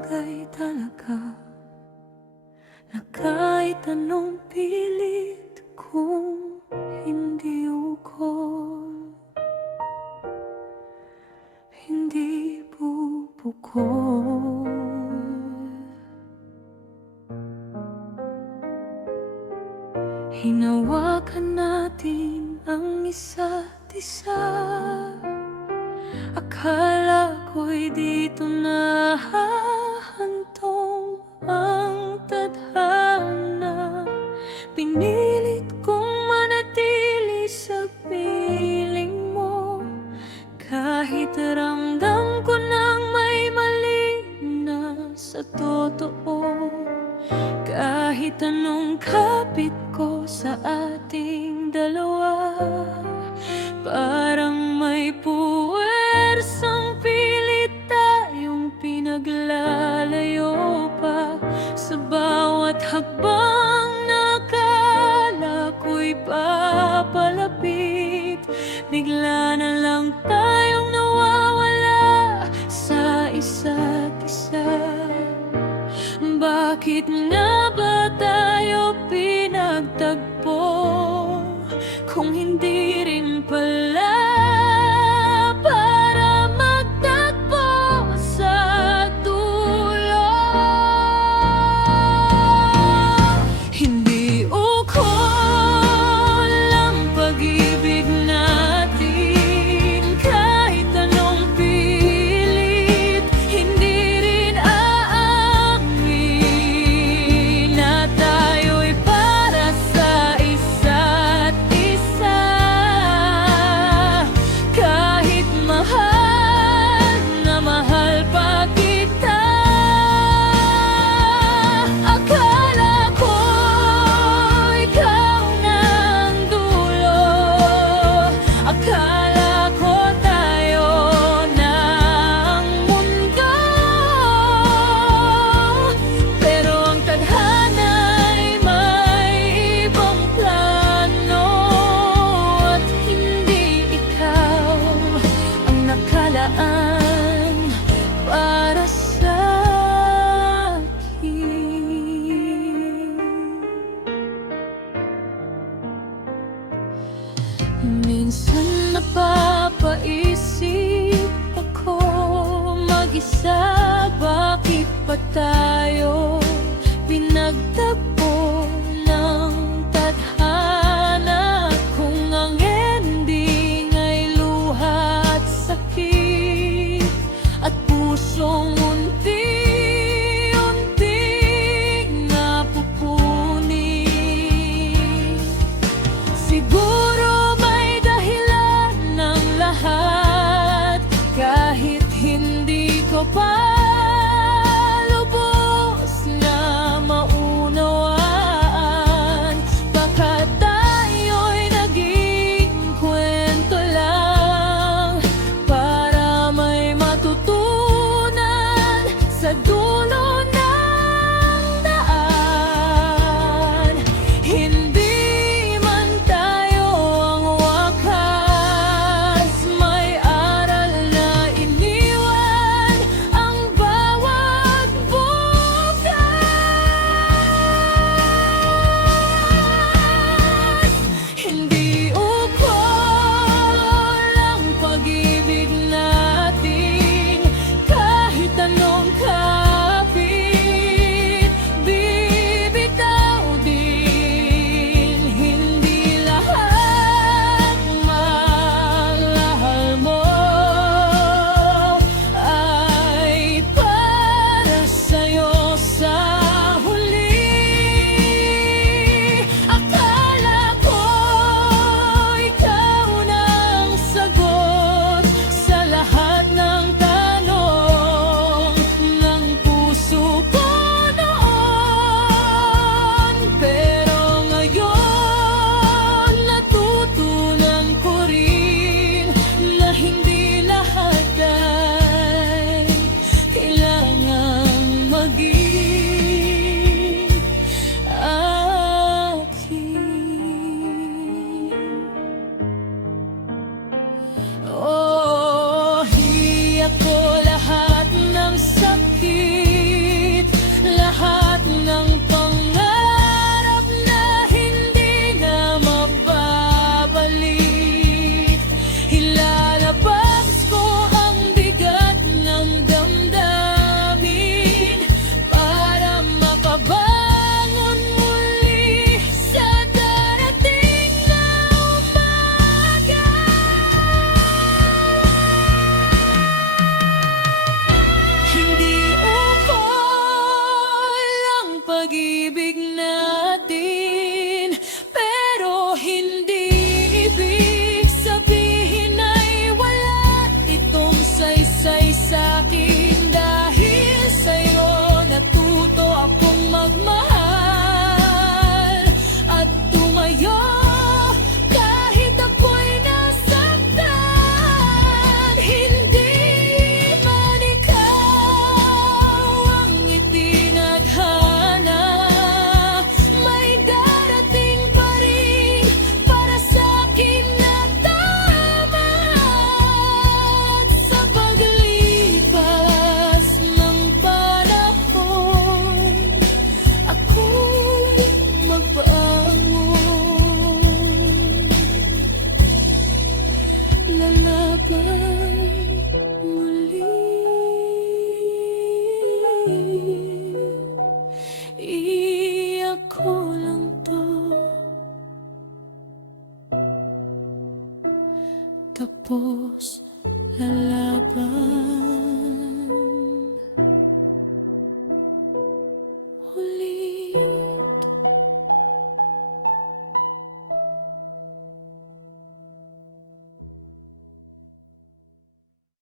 bagay talaga na kahit anong pilit kung hindi ukol, hindi bubukol. Hinawakan natin ang isa't isa. Akala ko'y dito nahahantong ang tadhana. Pinilit kong manatili sa piling mo, kahit ramdam ko nang may mali na sa totoo. Kahit anong kapit ko sa ating dalawa, parang may puwersang pilit tayong pinaglalayo pa. Sa bawat hakbang nakala ko'y papalapit, bigla na lang tayong nawawala sa isa't isa. Bakit nga ba tayo pinagtagpo kung hindi rin pala para magtagpo sa dulo? Hindi ukol ang pag-ibig natin, kahit anong pilit. Hindi rin aamin na tayo'y para sa isa't isa. Kahit mahal na mahal pa kita, akala ko ikaw na ang dulo. Akala ko tayo na ang mundo, pero ang tadhana'y may ibang plano. At hindi ikaw ang nakalaan para sa akin. Minsan napapaisip ako mag-isa, bakit pa tayo pinagtagpo ng tadhana? Kung ang ending ay luha at sakit, at pusong unti-unting napupunin. Siguro may dahilan ng lahat, kahit hindi ko pa lubos na maunawaan. Baka tayo'y naging kwento lang para may matutunan sa dulo.